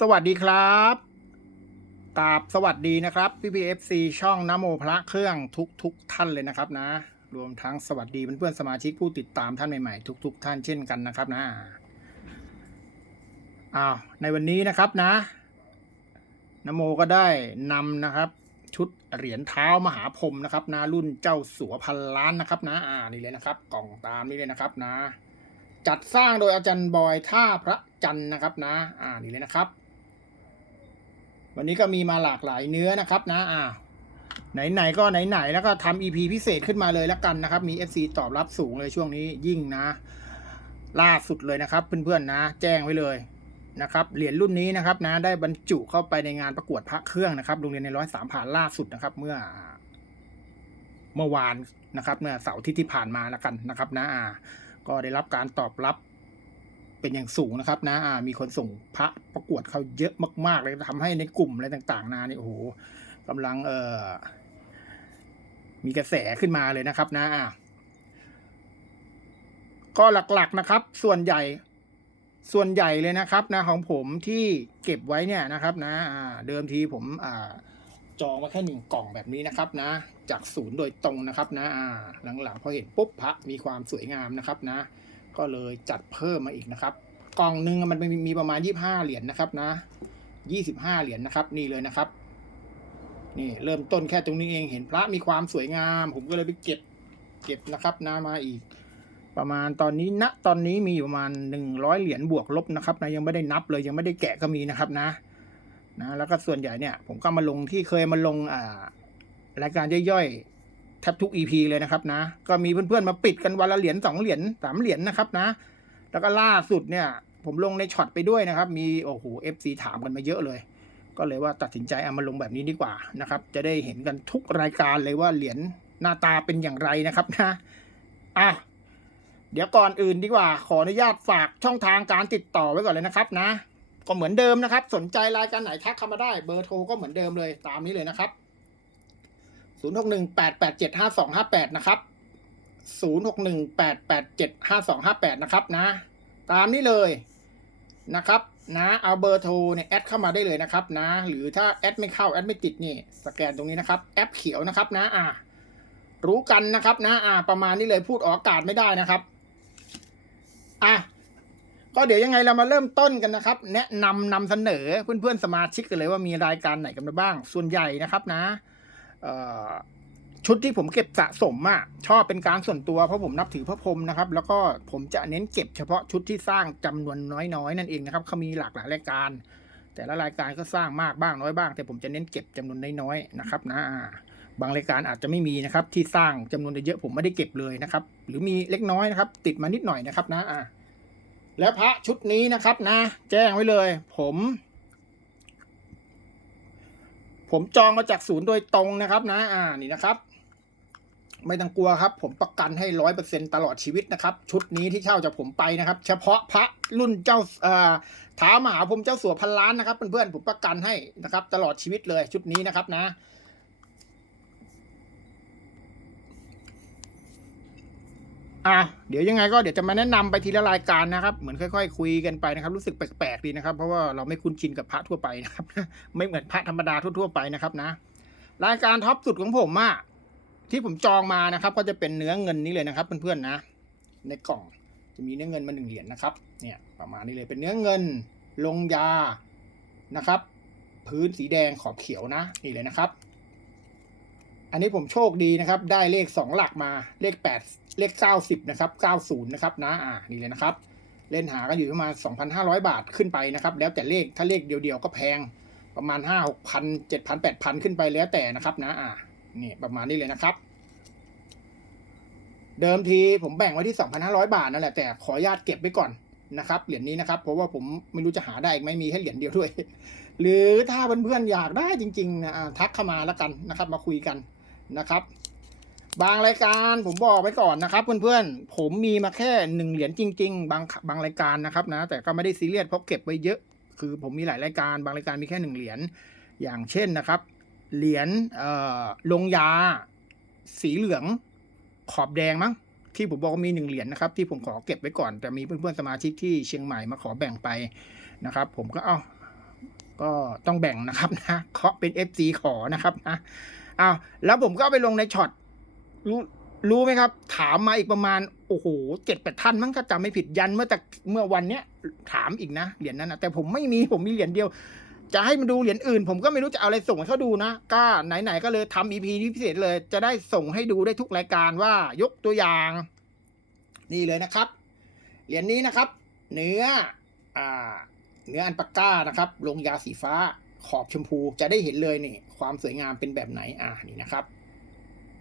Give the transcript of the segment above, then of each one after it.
สวัสดีครับกราบสวัสดีนะครับพี่พีเอฟซีช่องนโมพระเครื่องทุกทุกท่านเลยนะครับนะ รวมทั้งสวัสดีเพื่อนๆสมาชิกผู้ติดตามท่านใหม่ๆ ทุกๆท่านเช่นกันนะครับนะอ้าวในวันนี้นะครับนะนโมก็ได้นำนะครับ ชุดเหรียญเท้ามหาพรมนะครับนะรุ่นเจ้าสัวพันล้านนะครับนะอ่านี่เลยนะครับ กล่องตามนี้เลยนะครับนะ จัดสร้างโดยอาจารย์บอยท่าพระจันทร์นะครับนะ อ่านี่เลยนะครับ วันนี้ก็มีมาหลากหลายเนื้อนะครับนะอ่าไหนๆก็ไหนๆแล้วก็ทำ EP พิเศษขึ้นมาเลยแล้วกันนะครับ มี FC ตอบรับสูงเลยช่วงนี้ยิ่งนะ ล่าสุดเลยนะครับ เพื่อนๆนะ แจ้งไว้เลยนะครับเหรียญรุ่นนี้นะครับนะได้บรรจุเข้าไปในงานประกวดพระเครื่องนะครับโรงเรียนในร้อยสามผ่านล่าสุดนะครับ เมื่อ เมื่อวานนะครับ เมื่อเสาร์ที่ที่ผ่านมาแล้วกันนะครับนะอ่าก็ได้รับการตอบรับ เป็นอย่างสูงนะครับนะอ่ามีคนส่งพระประกวดเขาเยอะมาก ๆ เลยทำให้ในกลุ่มอะไรต่าง ๆ นานี่โอ้โหกำลังเออมีกระแสขึ้นมาเลยนะครับนะอ่าก็หลักๆนะครับ ส่วนใหญ่ส่วนใหญ่เลยนะครับนะของผมที่เก็บไว้เนี่ยนะครับนะอ่าเดิมทีผมอ่าจองมาแค่หนึ่งกล่องแบบนี้นะครับนะ จากศูนย์โดยตรงนะครับนะอ่าหลังๆพอเห็นปุ๊บพระมีความสวยงามนะครับนะ ก็เลยจัดเพิ่มมาอีกนะครับ กล่องหนึ่งมันมีประมาณยี่ห้าเหรียญนะครับนะยี่สิบห้าเหรียญนะครับนี่เลยนะครับ นี่เริ่มต้นแค่ตรงนี้เองเห็นพระมีความสวยงาม ผมก็เลยไปเก็บเก็บนะครับนะมาอีก ประมาณตอนนี้ณตอนนี้มีอยู่ประมาณหนึ่งร้อยเหรียญบวกลบนะครับนะยังไม่ได้นับเลยยังไม่ได้แกะก็มีนะครับนะนะแล้วก็ส่วนใหญ่เนี่ยผมก็มาลงที่เคยมาลงอ่ารายการย่อยๆ ทบทุก EP เลยนะครับนะ ก็มีเพื่อนๆมาปิดกันวันละเหรียญสองเหรียญสามเหรียญนะครับนะ แล้วก็ล่าสุดเนี่ย ผมลงในช็อตไปด้วยนะครับ มีโอ้โหเอฟซีถามกันมาเยอะเลย ก็เลยว่าตัดสินใจเอามาลงแบบนี้ดีกว่านะครับ จะได้เห็นกันทุกรายการเลยว่าเหรียญหน้าตาเป็นอย่างไรนะครับนะอะเดี๋ยวก่อนอื่นดีกว่า ขออนุญาตฝากช่องทางการติดต่อไว้ก่อนเลยนะครับนะ ก็เหมือนเดิมนะครับ สนใจรายการไหนทักเข้ามาได้ เบอร์โทรก็เหมือนเดิมเลยตามนี้เลยนะครับ 0 6 1 8 8 7 5 2 5 8นะครับ0 6 1 8 8 7 5 2 5 8นะครับนะ ตามนี้เลยนะครับนะเอาเบอร์โทรเนี่ยแอดเข้ามาได้เลยนะครับนะ หรือถ้าแอดไม่เข้าแอดไม่ติดนี่สแกนตรงนี้นะครับ แอปเขียวนะครับนะอ่ารู้กันนะครับนะอ่าประมาณนี้เลยพูดออกอากาศไม่ได้นะครับอะก็เดี๋ยวยังไงเรามาเริ่มต้นกันนะครับ แนะนำนำเสนอเพื่อนๆสมาชิกกันเลยว่ามีรายการไหนกันบ้าง ส่วนใหญ่นะครับนะ ชุดที่ผมเก็บสะสมอะชอบเป็นการส่วนตัวเพราะผมนับถือพระพรหมนะครับ แล้วก็ผมจะเน้นเก็บเฉพาะชุดที่สร้างจำนวนน้อยๆ นั่นเองนะครับเขามีหลากหลายรายการ แต่ละรายการก็สร้างมากบ้างน้อยบ้าง แต่ผมจะเน้นเก็บจำนวนน้อยๆนะครับนะบางรายการอาจจะไม่มีนะครับ ที่สร้างจำนวนเยอะผมไม่ได้เก็บเลยนะครับ หรือมีเล็กน้อยนะครับ ติดมานิดหน่อยนะครับนะอ่าแล้วพระชุดนี้นะครับนะ แจ้งไว้เลย ผม ผมจองมาจากศูนย์โดยตรงนะครับนะ อ่า นี่นะครับ ไม่ต้องกลัวครับ ผมประกันให้ร้อยเปอร์เซ็นตลอดชีวิตนะครับ ชุดนี้ที่เช่าจากผมไปนะครับ เฉพาะพระรุ่นเจ้าเอ่อท้ามหาผมเจ้าสัวพันล้านนะครับเพื่อนๆผมประกันให้นะครับ ตลอดชีวิตเลยชุดนี้นะครับนะ อะเดี๋ยวยังไงก็เดี๋ยวจะมาแนะนำไปทีละรายการนะครับ เหมือนค่อย ๆ คุยกันไปนะครับ รู้สึกแปลกๆดีนะครับ เพราะว่าเราไม่คุ้นชินกับพระทั่วไปนะครับ ไม่เหมือนพระธรรมดาทั่วๆไปนะครับนะ รายการท็อปสุดของผมอะที่ผมจองมานะครับ ก็จะเป็นเนื้อเงินนี้เลยนะครับ เพื่อนๆนะ ในกล่องจะมีเนื้อเงินมาหนึ่งเหรียญนะครับ เนี่ยประมาณนี้เลยเป็นเนื้อเงินลงยานะครับ พื้นสีแดงขอบเขียวนะนี่เลยนะครับ อันนี้ผมโชคดีนะครับ ได้เลขสองหลักมาเลขแปด เลขเก้าสิบนะครับเก้าศูนย์นะครับนะอ่านี่เลยนะครับ เล่นหากันอยู่ประมาณสองพันห้าร้อยบาทขึ้นไปนะครับ แล้วแต่เลขถ้าเลขเดียวๆก็แพงประมาณห้าหกพันเจ็ดพันแปดพันขึ้นไปแล้วแต่นะครับนะอ่านี่ประมาณนี้เลยนะครับ เดิมทีผมแบ่งไว้ที่สองพันห้าร้อยบาทนั่นแหละแต่ขอญาตเก็บไว้ก่อนนะครับเหรียญนี้นะครับ เพราะว่าผมไม่รู้จะหาได้อีกไม่มีแค่เหรียญเดียวด้วย หรือถ้าเพื่อนๆอยากได้จริงๆนะอ่าทักเข้ามาแล้วกันนะครับ มาคุยกันนะครับ บางรายการผมบอกไว้ก่อนนะครับเพื่อนๆ ผมมีมาแค่หนึ่งเหรียญจริง ๆ บางบางรายการนะครับนะ แต่ก็ไม่ได้ซีเรียสเพราะเก็บไว้เยอะ คือผมมีหลายรายการ บางรายการมีแค่หนึ่งเหรียญอย่างเช่นนะครับ เหรียญลงยา สีเหลืองขอบแดงมั้งที่ผมบอกว่ามีหนึ่งเหรียญนะครับที่ผมขอเก็บไว้ก่อน แต่มีเพื่อนๆสมาชิกที่เชียงใหม่มาขอแบ่งไปนะครับ ผมก็เอาก็ต้องแบ่งนะครับนะเคาะเป็น FC ขอนะครับนะอ้าวแล้วผมก็ไปลงในช็อต รู้รู้ไหมครับ ถามมาอีกประมาณโอ้โหเจ็ดแปดท่านมั้งถ้าจำไม่ผิดยันเมื่อแต่เมื่อวันเนี้ยถามอีกนะเหรียญนั้นนะแต่ผมไม่มีผมมีเหรียญเดียว จะให้มันดูเหรียญอื่น ผมก็ไม่รู้จะเอาอะไรส่งให้เขาดูนะก็ไหนๆก็เลยทำ EP นี้พิเศษเลย จะได้ส่งให้ดูได้ทุกรายการว่ายกตัวอย่าง นี่เลยนะครับ เหรียญนี้นะครับ เนื้ออ่าเนื้ออันปากก้านะครับลงยาสีฟ้าขอบชมพูจะได้เห็นเลยนี่ความสวยงามเป็นแบบไหนอ่านี่นะครับ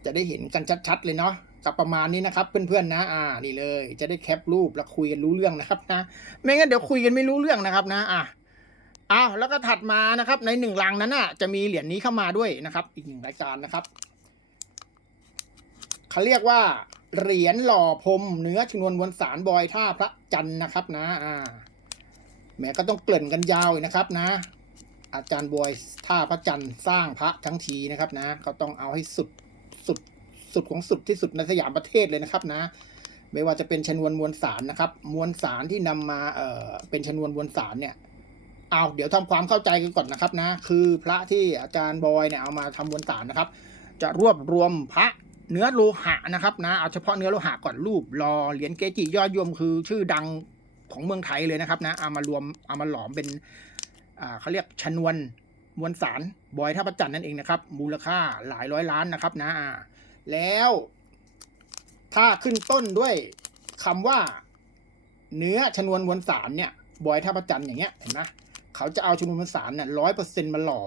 จะได้เห็นกันชัดๆเลยเนาะกับประมาณนี้นะครับ เพื่อนๆนะ อ่า นี่เลย จะได้แคปรูปแล้วคุยกันรู้เรื่องนะครับนะ ไม่งั้นเดี๋ยวคุยกันไม่รู้เรื่องนะครับนะ อะอ้าวแล้วก็ถัดมานะครับ ในหนึ่งลังนั้นน่ะ จะมีเหรียญนี้เข้ามาด้วยนะครับ อีกหนึ่งรายการนะครับเขาเรียกว่าเหรียญหล่อพรมเนื้อชนวนวลสารบอยท่าพระจันทร์นะครับนะ อ่าแหมก็ต้องเกริ่นกันยาวนะครับนะ อาจารย์บอยท่าพระจันทร์สร้างพระทั้งทีนะครับนะเขาต้องเอาให้สุด สุดของสุดที่สุดในสยามประเทศเลยนะครับนะ ไม่ว่าจะเป็นชนวนมวลสารนะครับ มวลสารที่นำมาเอ่อเป็นชนวนมวลสารเนี่ยเอาเดี๋ยวทำความเข้าใจกันก่อนนะครับนะ คือพระที่อาจารย์บอยเนี่ยเอามาทำมวลสารนะครับ จะรวบรวมพระเนื้อโลหะนะครับนะเอาเฉพาะเนื้อโลหะก่อนรูปรอเหรียญเกจิยอดยมคือชื่อดังของเมืองไทยเลยนะครับนะเอามารวมเอามาหลอมเป็นอ่าเขาเรียกชนวนมวลสารบอยท่าประจันนั่นเองนะครับ มูลค่าหลายร้อยล้านนะครับนะอ่า แล้ว ถ้าขึ้นต้นด้วยคำว่า เนื้อชนวนมวลสารเนี่ยบอยท่าประจันอย่างเงี้ยเห็นไหมเขาจะเอาชนวนมวลสารเนี่ยร้อยเปอร์เซ็นต์มาหล่อ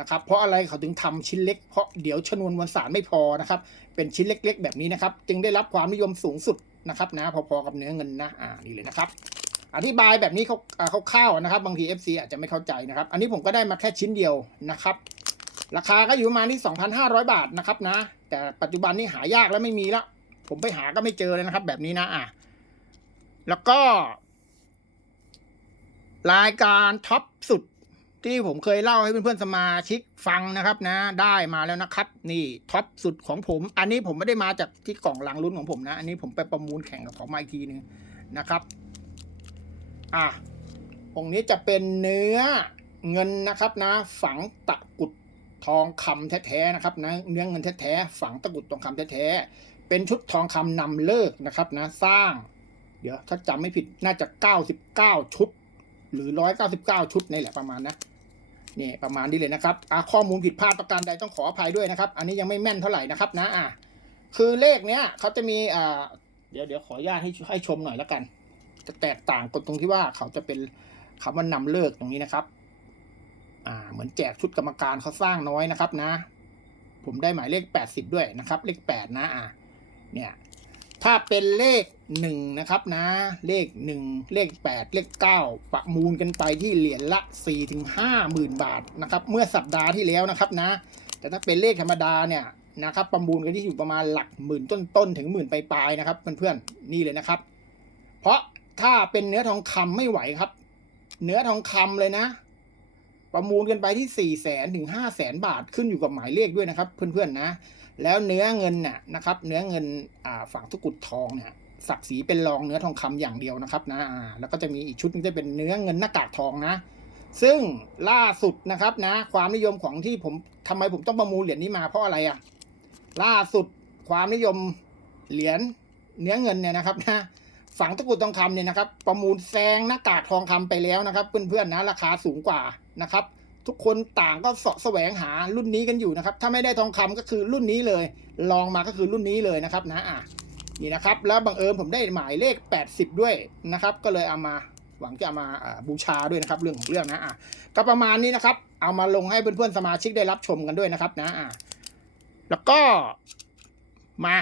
นะครับเพราะอะไรเขาถึงทำชิ้นเล็กเพราะเดี๋ยวชนวนมวลสารไม่พอนะครับ เป็นชิ้นเล็ก ๆ แบบนี้นะครับ จึงได้รับความนิยมสูงสุดนะครับนะ พอๆกับเนื้อเงินนะอ่านี่เลยนะครับ อธิบายแบบนี้เขาอ่าคร่าวๆนะครับ บางที FC อาจจะไม่เข้าใจนะครับ อันนี้ผมก็ได้มาแค่ชิ้นเดียวนะครับ ราคาก็อยู่ประมาณที่ 2,500 บาทนะครับนะ แต่ปัจจุบันนี้หายากแล้วไม่มีแล้ว ผมไปหาก็ไม่เจอเลยนะครับ แบบนี้นะอะแล้วก็ รายการท็อปสุดที่ผมเคยเล่าให้เพื่อนๆสมาชิกฟังนะครับนะ ได้มาแล้วนะครับ นี่ท็อปสุดของผม อันนี้ผมไม่ได้มาจากที่กล่องลังรุ่นของผมนะ อันนี้ผมไปประมูลแข่งกับเขามาอีกทีนึงนะครับ อะองค์นี้จะเป็นเนื้อเงินนะครับนะ ฝังตะกุด ทองคำแท้ๆนะครับนะเนื้อเงินแท้ๆฝังตะกุดทองคำแท้ๆเป็นชุดทองคำนำเลิกนะครับนะสร้าง เดี๋ยวถ้าจำไม่ผิดน่าจะ 99 ชุด หรือ 199 ชุดนี่แหละประมาณนะนี่ประมาณนี้เลยนะครับอะข้อมูลผิดพลาดประการใดต้องขออภัยด้วยนะครับ อันนี้ยังไม่แม่นเท่าไหร่นะครับนะอะคือเลขเนี้ยเขาจะมีอ่าเดี๋ยวเดี๋ยวขออนุญาตให้ให้ชมหน่อยแล้วกัน จะแตกต่างกันตรงที่ว่าเขาจะเป็นคำว่านำเลิกตรงนี้นะครับ อ่าเหมือนแจกชุดกรรมการเขาสร้างน้อยนะครับนะ ผมได้หมายเลข 80 ด้วยนะครับ เลข 8 นะอ่าเนี่ยถ้าเป็นเลขหนึ่งนะครับนะ เลขหนึ่งเลขแปดเลขเก้าประมูลกันไปที่เหรียญละสี่ถึงห้าหมื่นบาทนะครับ เมื่อสัปดาห์ที่แล้วนะครับนะ แต่ถ้าเป็นเลขธรรมดาเนี่ยนะครับประมูลกันที่อยู่ประมาณหลักหมื่นต้นๆถึงหมื่นปลายๆนะครับเพื่อนๆนี่เลยนะครับ เพราะถ้าเป็นเนื้อทองคำไม่ไหวครับ เนื้อทองคำเลยนะ ประมูลกันไปที่สี่แสนถึงห้าแสนบาทขึ้นอยู่กับหมายเลขด้วยนะครับ เพื่อนๆนะ แล้วเนื้อเงินน่ะนะครับ เนื้อเงินฝั่งตะกุดทองเนี่ยศักดิ์ศรีเป็นรองเนื้อทองคำอย่างเดียวนะครับนะแล้วก็จะมีอีกชุดนึงจะเป็นเนื้อเงินหน้ากากทองนะ ซึ่งล่าสุดนะครับนะ ความนิยมของที่ผมทำไมผมต้องประมูลเหรียญนี้มาเพราะอะไรอะล่าสุดความนิยมเหรียญเนื้อเงินเนี่ยนะครับนะฝังตะกุดทองคำเนี่ยนะครับ ประมูลแซงหน้ากากทองคำไปแล้วนะครับ เพื่อนๆนะ ราคาสูงกว่า นะครับ ทุกคนต่างก็สาะแสวงหารุ่นนี้กันอยู่นะครับ ถ้าไม่ได้ทองคำก็คือรุ่นนี้เลย ลองมาก็คือรุ่นนี้เลยนะครับนะอะนี่นะครับ แล้วบังเอิญผมได้หมายเลข 80 ด้วยนะครับ ก็เลยเอามาหวังจะเอามาบูชาด้วยนะครับ เรื่องของเรื่องนะอะก็ประมาณนี้นะครับ เอามาลงให้เพื่อนๆสมาชิกได้รับชมกันด้วยนะครับนะอะแล้วก็มา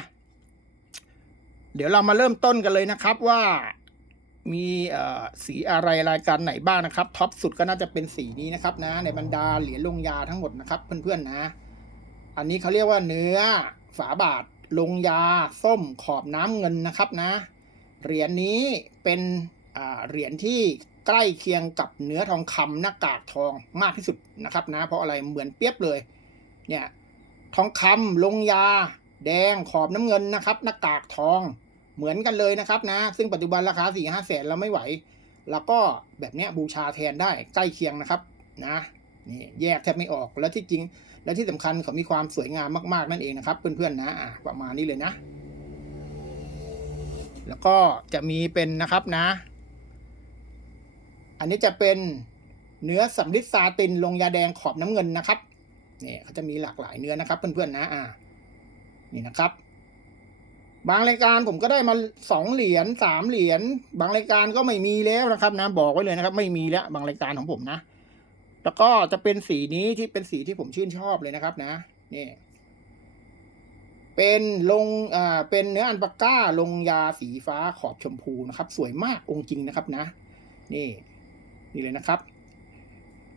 เดี๋ยวเรามาเริ่มต้นกันเลยนะครับว่า มีเอ่อสีอะไรรายการไหนบ้างนะครับท็อปสุดก็น่าจะเป็นสีนี้นะครับนะ ในบรรดาเหรียญลงยาทั้งหมดนะครับ เพื่อนๆนะ อันนี้เขาเรียกว่าเนื้อฝาบาทลงยาส้มขอบน้ำเงินนะครับนะ เหรียญนี้เป็นอ่าเหรียญที่ใกล้เคียงกับเนื้อทองคำหน้ากากทองมากที่สุดนะครับนะ เพราะอะไรเหมือนเปียบเลยเนี่ยทองคำลงยา แดงขอบน้ำเงินนะครับ หน้ากากทอง เหมือนกันเลยนะครับนะ ซึ่งปัจจุบันราคาสี่ห้าแสนเราไม่ไหว แล้วก็แบบเนี้ยบูชาแทนได้ใกล้เคียงนะครับนะนี่แยกแทบไม่ออกแล้วที่จริง แล้วที่สำคัญเขามีความสวยงามมากๆนั่นเองนะครับ เพื่อนๆนะอะประมาณนี้เลยนะ แล้วก็จะมีเป็นนะครับนะ อันนี้จะเป็นเนื้อสำลิดซาตินลงยาแดงขอบน้ำเงินนะครับนี่เขาจะมีหลากหลายเนื้อนะครับ เพื่อนๆนะอ่านี่นะครับ บางรายการผมก็ได้มาสองเหรียญสามเหรียญบางรายการก็ไม่มีแล้วนะครับนะบอกไว้เลยนะครับ ไม่มีแล้วบางรายการของผมนะ แล้วก็จะเป็นสีนี้ที่เป็นสีที่ผมชื่นชอบเลยนะครับนะนี่เป็นลงอ่าเป็นเนื้ออันปาก้าลงยาสีฟ้าขอบชมพูนะครับ สวยมากองค์จริงนะครับนะ นี่นี่เลยนะครับ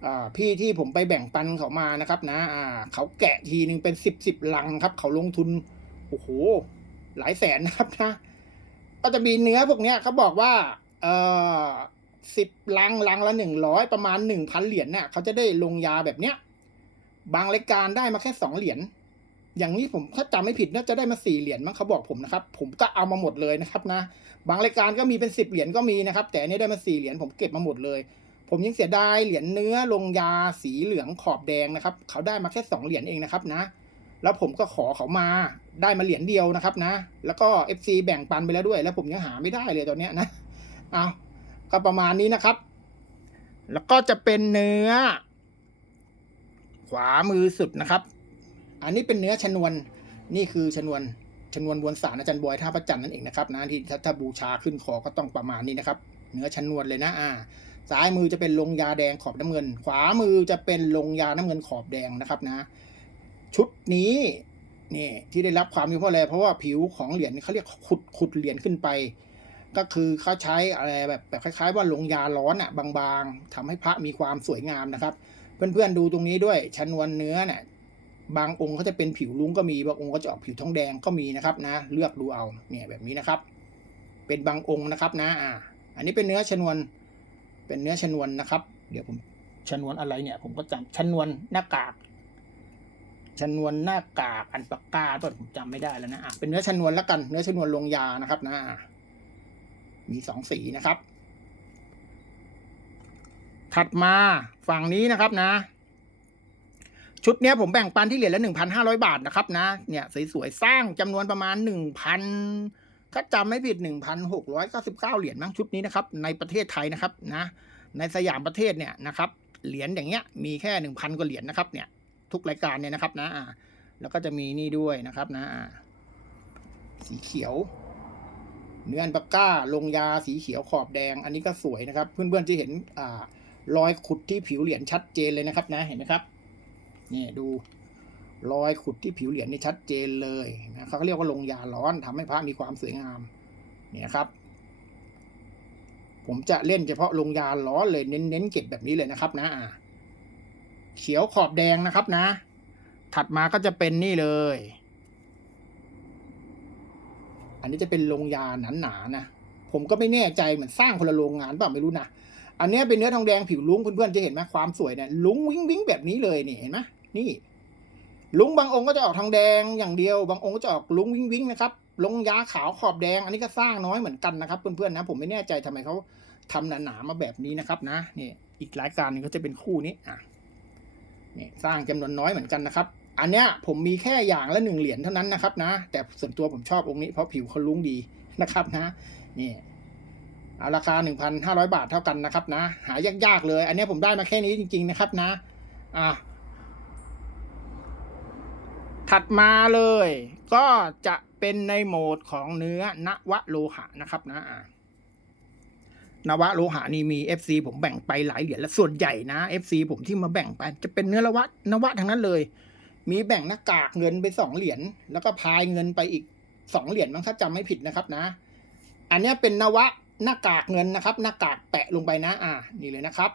อ่าพี่ที่ผมไปแบ่งปันเขามานะครับนะอ่าเขาแกะทีนึงเป็นสิบสิบลังครับ เขาลงทุนโอ้โห หลายแสนนะครับนะก็จะมีเนื้อพวกเนี้ยเขาบอกว่า เอ่อสิบลังลังละหนึ่งร้อยประมาณหนึ่งพันเหรียญเนี่ยเขาจะได้ลงยาแบบเนี้ย บางรายการได้มาแค่สองเหรียญอย่างนี้ผมถ้าจำไม่ผิดน่าจะได้มาสี่เหรียญมั้งเขาบอกผมนะครับ ผมก็เอามาหมดเลยนะครับนะ บางรายการก็มีเป็นสิบเหรียญก็มีนะครับ แต่นนี้ได้มาสี่เหรียญผมเก็บมาหมดเลย ผมยังเสียดายเหรียญเนื้อลงยาสีเหลืองขอบแดงนะครับ เขาได้มาแค่สองเหรียญเองนะครับนะ แล้วผมก็ขอเขามาได้มาเหรียญเดียวนะครับนะ แล้วก็ FC แบ่งปันไปแล้วด้วย แล้วผมยังหาไม่ได้เลยตอนเนี้ยนะเอาก็ประมาณนี้นะครับ แล้วก็จะเป็นเนื้อ ขวามือสุดนะครับ อันนี้เป็นเนื้อชนวนนี่คือชนวนชนวนบวนสารอาจารย์บอยท่าประจันนั่นเองนะครับนะที่ถ้าบูชาขึ้นคอก็ต้องประมาณนี้นะครับ เนื้อชนวนเลยนะอ่าซ้ายมือจะเป็นลงยาแดงขอบน้ำเงิน ขวามือจะเป็นลงยาน้ำเงินขอบแดงนะครับนะ ชุดนี้นี่ที่ได้รับความนิยมเพราะอะไรเพราะว่าผิวของเหรียญเขาเรียกขุดขุดเหรียญขึ้นไป ก็คือเขาใช้อะไรแบบแบบคล้ายๆ ว่าลงยาร้อนอะ่ะบางๆทำให้พระมีความสวยงามนะครับ เพื่อนๆดูตรงนี้ด้วยชนวนเนื้อเนี่ยบางองค์เขาจะเป็นผิวลุ้งก็มีบางองค์ก็จะออกผิวทองแดงก็มีนะครับนะ เลือกดูเอาเนี่ยแบบนี้นะครับ เป็นบางองค์นะครับนะอ่าอันนี้เป็นเนื้อชนวนเป็นเนื้อชนวนนะครับ เดี๋ยวผมชนวนอะไรเนี่ย ผมก็จำชนวนหน้ากาก ชนวนหน้ากากอันปากกาตัวผมจำไม่ได้แล้วนะอะเป็นเนื้อชนวนแล้วกัน เนื้อชนวนลงยานะครับนะมีสองสีนะครับ ถัดมาฝั่งนี้นะครับนะ ชุดเนี้ยผมแบ่งปันที่เหรียญละหนึ่งพันห้าร้อยบาทนะครับนะ เนี่ยสวยๆสร้างจำนวนประมาณหนึ่งพันถ้าจำไม่ผิดหนึ่งพันหกร้อยเก้าสิบเก้าเหรียญมั้งชุดนี้นะครับ ในประเทศไทยนะครับนะ ในสยามประเทศเนี่ยนะครับ เหรียญอย่างเงี้ยมีแค่หนึ่งพันกว่าเหรียญนะครับเนี่ย ทุกรายการเนี่ยนะครับนะอ่าแล้วก็จะมีนี่ด้วยนะครับนะอ่าสีเขียว เนื้ออันปากก้าลงยาสีเขียวขอบแดง อันนี้ก็สวยนะครับ เพื่อนๆจะเห็นอ่ารอยขุดที่ผิวเหรียญชัดเจนเลยนะครับนะเห็นไหมครับนี่ดูรอยขุดที่ผิวเหรียญนี่ชัดเจนเลยนะเขาเรียกว่าลงยาร้อนทำให้พระมีความสวยงามเนี่นะครับ ผมจะเล่นเฉพาะลงยาร้อนเลยเน้นๆเก็บแบบนี้เลยนะครับนะอ่า เขียวขอบแดงนะครับนะ ถัดมาก็จะเป็นนี่เลย อันนี้จะเป็นโรงยาหนาๆนะผมก็ไม่แน่ใจเหมือนสร้างคนละโรงงานเปล่าไม่รู้นะอันเนี้ยเป็นเนื้อทองแดงผิวลุ้งเพื่อนๆจะเห็นไหมความสวยเนี่ยลุ้งวิ้งวิ้งแบบนี้เลยนี่เห็นไหมนี่ ลุ้งบางองค์ก็จะออกทองแดงอย่างเดียว บางองค์ก็จะออกลุ้งวิ้งวิ้งนะครับลงยาขาวขอบแดง อันนี้ก็สร้างน้อยเหมือนกันนะครับ เพื่อนๆนะ ผมไม่แน่ใจทำไมเขาทำหนาๆมาแบบนี้นะครับ นะนี่อีกรายการนึงก็จะเป็นคู่นี้อะ นี่สร้างจำนวนน้อยเหมือนกันนะครับ อันเนี้ยผมมีแค่อย่างละหนึ่งเหรียญเท่านั้นนะครับนะ แต่ส่วนตัวผมชอบองค์นี้เพราะผิวเขาลุ้งดีนะครับนะนี่เอาราคาหนึ่งพันห้าร้อยบาทเท่ากันนะครับนะ หายากๆเลย อันนี้ผมได้มาแค่นี้จริง ๆ นะครับนะอะถัดมาเลย ก็จะเป็นในโหมดของเนื้อนวโลหะนะครับนะอะ นวะโลหะนี่มี FC ผมแบ่งไปหลายเหรียญและส่วนใหญ่นะ FC ผมที่มาแบ่งไป จะเป็นเนื้อละวะนวะทั้งนั้นเลย มีแบ่งหน้ากากเงินไปสองเหรียญแล้วก็พายเงินไปอีกสองเหรียญมั้งถ้าจำไม่ผิดนะครับนะ อันนี้เป็นนวะหน้ากากเงินนะครับ หน้ากากแปะลงไปนะ อ่า นี่เลยนะครับ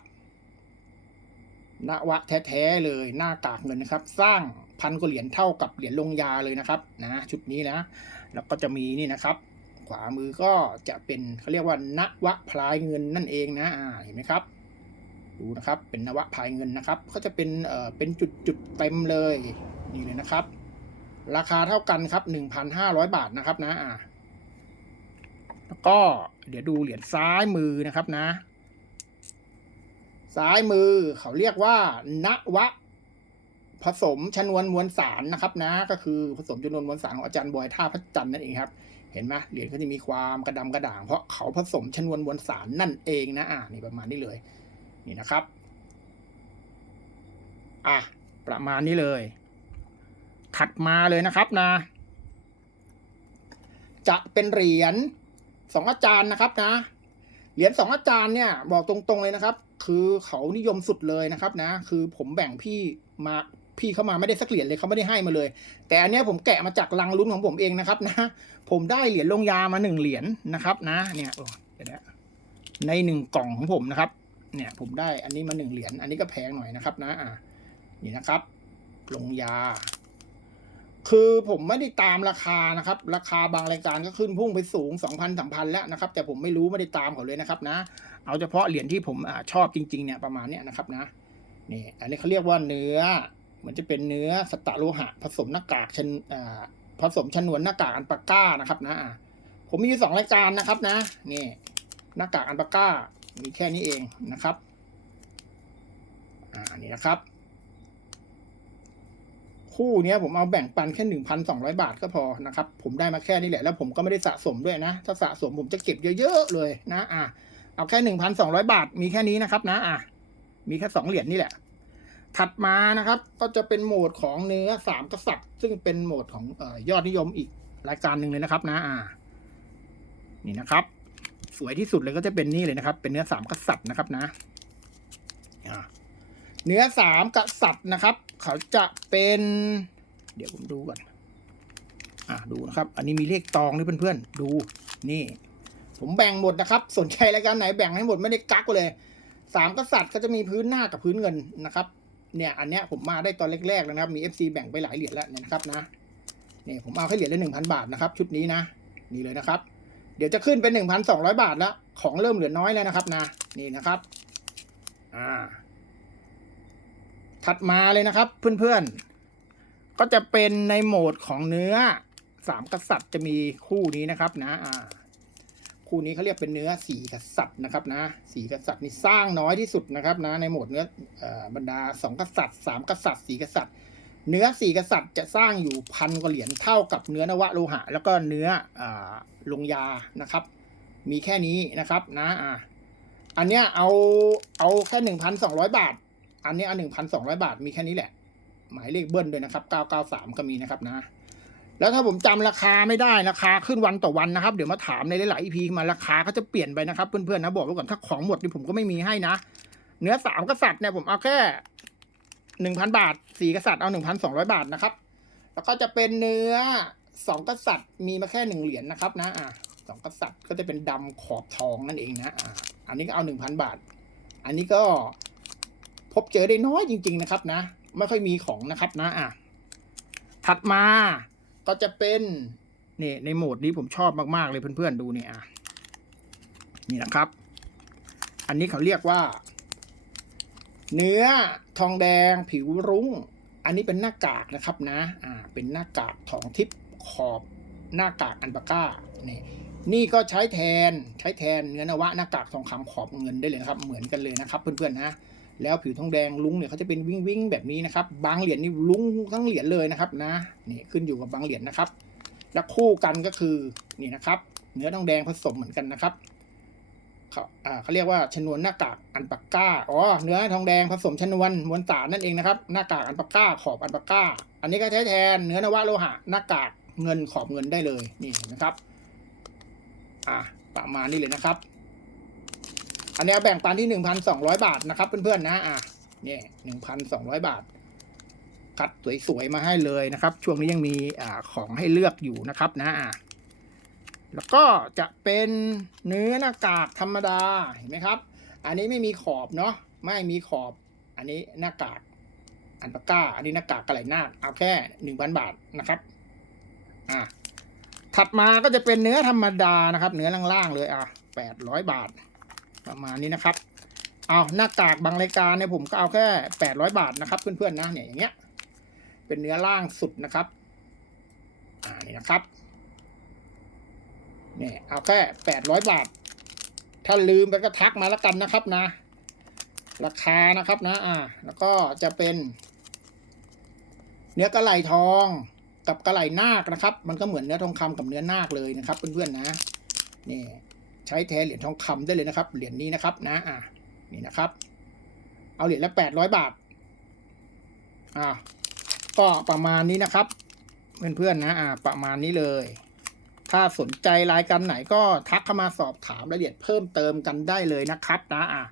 นวะแท้ๆเลยหน้ากากเงินนะครับ สร้างพันกว่าเหรียญเท่ากับเหรียญลงยาเลยนะครับ นะ ชุดนี้นะ แล้วก็จะมีนี่นะครับ ขวามือก็จะเป็นเขาเรียกว่า นวะพลายเงินนั่นเองนะอ่าเห็นไหมครับ ดูนะครับเป็นนวะพลายเงินนะครับ ก็จะเป็นเอ่อเป็นจุดจุดเต็มเลยนี่เลยนะครับ ราคาเท่ากันครับหนึ่งพันห้าร้อยบาทนะครับนะอ่าแล้วก็เดี๋ยวดูเหรียญซ้ายมือนะครับนะ ซ้ายมือเขาเรียกว่านวะผสมชนวนมวลสารนะครับนะ ก็คือผสมชนวนมวลสารของอาจารย์บอยท่าพระจันทร์นั่นเองครับ เห็นไหมเหรียญเขาจะมีความกระดำกระด่าง เพราะเขาผสมชนวนมวลสารนั่นเองนะอ่านี่ประมาณนี้เลย นี่นะครับอะประมาณนี้เลย ถัดมาเลยนะครับนะ จะเป็นเหรียญสองอาจารย์นะครับนะ เหรียญสองอาจารย์เนี่ยบอกตรงๆเลยนะครับ คือเขานิยมสุดเลยนะครับนะ คือผมแบ่งพี่มา พี่เข้ามาไม่ได้สักเหรียญเลยเขาไม่ได้ให้มาเลย แต่อันนี้ผมแกะมาจากลังลุ้นของผมเองนะครับนะ ผมได้เหรียญลงยามาหนึ่งเหรียญนะครับนะเนี่ยเดี๋ยวนะในหนึ่งกล่องของผมนะครับ เนี่ยผมได้อันนี้มาหนึ่งเหรียญอันนี้ก็แพงหน่อยนะครับนะอ่านี่นะครับ ลงยา คือผมไม่ได้ตามราคานะครับ ราคาบางรายการก็ขึ้นพุ่งไปสูงสองพันสามพันแล้วนะครับ แต่ผมไม่รู้ไม่ได้ตามเขาเลยนะครับ นะ เอาเฉพาะเหรียญที่ผมอชอบจริง ๆ เนี่ยประมาณเนี้ยนะครับนะนี่อันนี้เขาเรียกว่าเนื้อ เหมือนจะเป็นเนื้อสตะโลหะ ผสมหน้ากากชนอ่าผสมชนวนหน้ากากอันปาก้านะครับนะผมมีอยู่สองรายการนะครับนะนี่หน้ากากอันปาก้ามีแค่นี้เองนะครับอ่านี่นะครับ คู่นี้ผมเอาแบ่งปันแค่หนึ่งพันสองร้อยบาทก็พอนะครับ ผมได้มาแค่นี้แหละแล้วผมก็ไม่ได้สะสมด้วยนะ ถ้าสะสมผมจะเก็บเยอะๆเลยนะอะเอาแค่หนึ่งพันสองร้อยบาทมีแค่นี้นะครับนะอะมีแค่สองเหรียญนี่แหละ ถัดมานะครับก็จะเป็นโหมดของเนื้อสามกษัตริย์ ซึ่งเป็นโหมดของออยอดนิยมอีกรายการหนึ่งเลยนะครับนะอะนี่นะครับ สวยที่สุดเลยก็จะเป็นนี่เลยนะครับ เป็นเนื้อสามกษัตริย์นะครับนะอะเนื้อสามกษัตริย์นะครับ เขาจะเป็น เดี๋ยวผมดูก่อนอ่าดูนะครับ อันนี้มีเลขตองด้วยเพื่อนๆดูนี่ ผมแบ่งหมดนะครับ สนใจรายการไหนแบ่งให้หมดไม่ได้กักเลยสามกษัตริย์ก็จะมีพื้นหน้ากับพื้นเงินนะครับ เนี่ยอันเนี้ยผมมาได้ตอนแรกๆแล้วนะครับ มี FC แบ่งไปหลายเหรียญแล้วเนี่ยนะครับนะเนี่ยผมเอาแค่เหรียญละหนึ่งพันบาทนะครับ ชุดนี้นะ นี่เลยนะครับ เดี๋ยวจะขึ้นเป็นหนึ่งพันสองร้อยบาทแล้ว ของเริ่มเหลือน้อยแล้วนะครับนะนี่นะครับอ่าถัดมาเลยนะครับเพื่อนๆ ก็จะเป็นในโหมดของเนื้อสามกษัตริย์จะมีคู่นี้นะครับนะอ่า คู่นี้เขาเรียกเป็นเนื้อสี่กษัตริย์นะครับนะสี่กษัตริย์นี่สร้างน้อยที่สุดนะครับนะในหมดเนื้อบรรดาสองกษัตริย์สามกษัตริย์สี่กษัตริย์ เนื้อสี่กษัตริย์จะสร้างอยู่พันกว่าเหรียญเท่ากับเนื้อนวะโลหะ แล้วก็เนื้ออลงยานะครับ มีแค่นี้นะครับนะอ่าอันเนี้ยเอาเอาแค่หนึ่งพันสองร้อยบาท อันนี้อันหนึ่งพันสองร้อยบาทมีแค่นี้แหละ หมายเลขเบิ้ลด้วยนะครับเก้าเก้าสามก็มีนะครับนะ แล้วถ้าผมจำราคาไม่ได้ราคาขึ้นวันต่อวันนะครับ เดี๋ยวมาถามในหลายๆ EP มาราคาก็จะเปลี่ยนไปนะครับ เพื่อนๆนะบอกไว้ก่อนถ้าของหมดนี่ผมก็ไม่มีให้นะ เนื้อสามกษัตริย์เนี่ยผมเอาแค่หนึ่งพันบาทสี่กษัตริย์เอาหนึ่งพันสองร้อยบาทนะครับ แล้วก็จะเป็นเนื้อสองกษัตริย์มีมาแค่หนึ่งเหรียญนะครับนะอ่าสองกษัตริย์ก็จะเป็นดำขอบทองนั่นเองนะอ่าอันนี้ก็เอาหนึ่งพันบาท อันนี้ก็พบเจอได้น้อยจริง ๆ นะครับนะ ไม่ค่อยมีของนะครับนะอะถัดมา ก็จะเป็นนี่ในโหมดนี้ผมชอบมาก ๆ เลยเพื่อน ๆ ดูเนี่ยนี่นะครับ อันนี้เขาเรียกว่า เนื้อทองแดงผิวรุง้ง อันนี้เป็นหน้ากากนะครับนะอ่าเป็นหน้ากากทองทิพย์ขอบหน้ากากอันปาก้านี่นี่ก็ใช้แทนใช้แทนเนื้อนวะหน้ากากทองคำขอบเงินได้เลยครับ เหมือนกันเลยนะครับ เพื่อนๆนะ แล้วผิวทองแดงลุ้งเนี่ยเขาจะเป็นวิ่งวิ่งแบบนี้นะครับ บางเหรียญนี่ลุ้งทั้งเหรียญเลยนะครับนะนี่ขึ้นอยู่กับบางเหรียญนะครับ แล้วคู่กันก็คือนี่นะครับ เนื้อทองแดงผสมเหมือนกันนะครับเขาอ่าเขาเรียกว่าชนวนหน้ากากอันปากก้าอ๋อเนื้อทองแดงผสมชนวนมวลสารนั่นเองนะครับ หน้ากากอันปากก้าขอบอันปากก้า อันนี้ก็ใช้แทนเนื้อนวะโลหะหน้ากากเงินขอบเงินได้เลยนี่นไหมครับ อ่าประมาณนี้เลยนะครับ อันนี้แบ่งปันที่หนึ่งพันสองร้อยบาทนะครับ เพื่อนๆนะอะเนี่ยหนึ่งพันสองร้อยบาท คัดสวยๆมาให้เลยนะครับ ช่วงนี้ยังมีอ่าของให้เลือกอยู่นะครับนะอะแล้วก็จะเป็นเนื้อหน้ากากธรรมดาเห็นไหมครับ อันนี้ไม่มีขอบเนาะไม่มีขอบ อันนี้หน้ากากอันปากก้า อันนี้หน้ากากกระไหลนาคเอาแค่หนึ่งพันบาทนะครับอะถัดมาก็จะเป็นเนื้อธรรมดานะครับ เนื้อล่างๆเลยอะแปดร้อยบาท ประมาณนี้นะครับ เอาหน้ากากบางรายการเนี่ยผมก็เอาแค่แปดร้อยบาทนะครับ เพื่อนๆนะเนี่ยอย่างเงี้ย เป็นเนื้อล่างสุดนะครับอ่านี่นะครับเนี่ยเอาแค่แปดร้อยบาท ถ้าลืมไปก็ทักมาแล้วกันนะครับนะ ราคานะครับนะ อ่า แล้วก็จะเป็น เนื้อกระไหลทองกับกระไหลนาคนะครับ มันก็เหมือนเนื้อทองคำกับเนื้อนาคเลยนะครับ เพื่อนๆนะนี่ ใช้แท้เหรียญทองคำได้เลยนะครับ เหรียญนี้นะครับนะอ่านี่นะครับ เอาเหรียญละแปดร้อยบาทอ่าก็ประมาณนี้นะครับ เพื่อนๆนะอ่า ประมาณนี้เลย ถ้าสนใจรายการไหนก็ทักเข้ามาสอบถามรายละเอียดเพิ่มเติมกันได้เลยนะครับ นะอ่า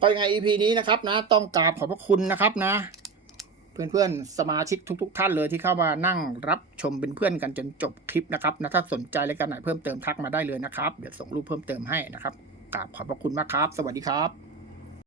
ก็ยังไง EP นี้นะครับนะ ต้องกราบขอบพระคุณนะครับนะ เพื่อนๆ สมาชิกทุก ๆ ท่านเลยที่เข้ามานั่งรับชมเป็นเพื่อนกันจนจบคลิปนะครับนะถ้าสนใจรายการไหนเพิ่มเติมทักมาได้เลยนะครับ เดี๋ยวส่งรูปเพิ่มเติมให้นะครับกราบขอบพระคุณมากครับ สวัสดีครับ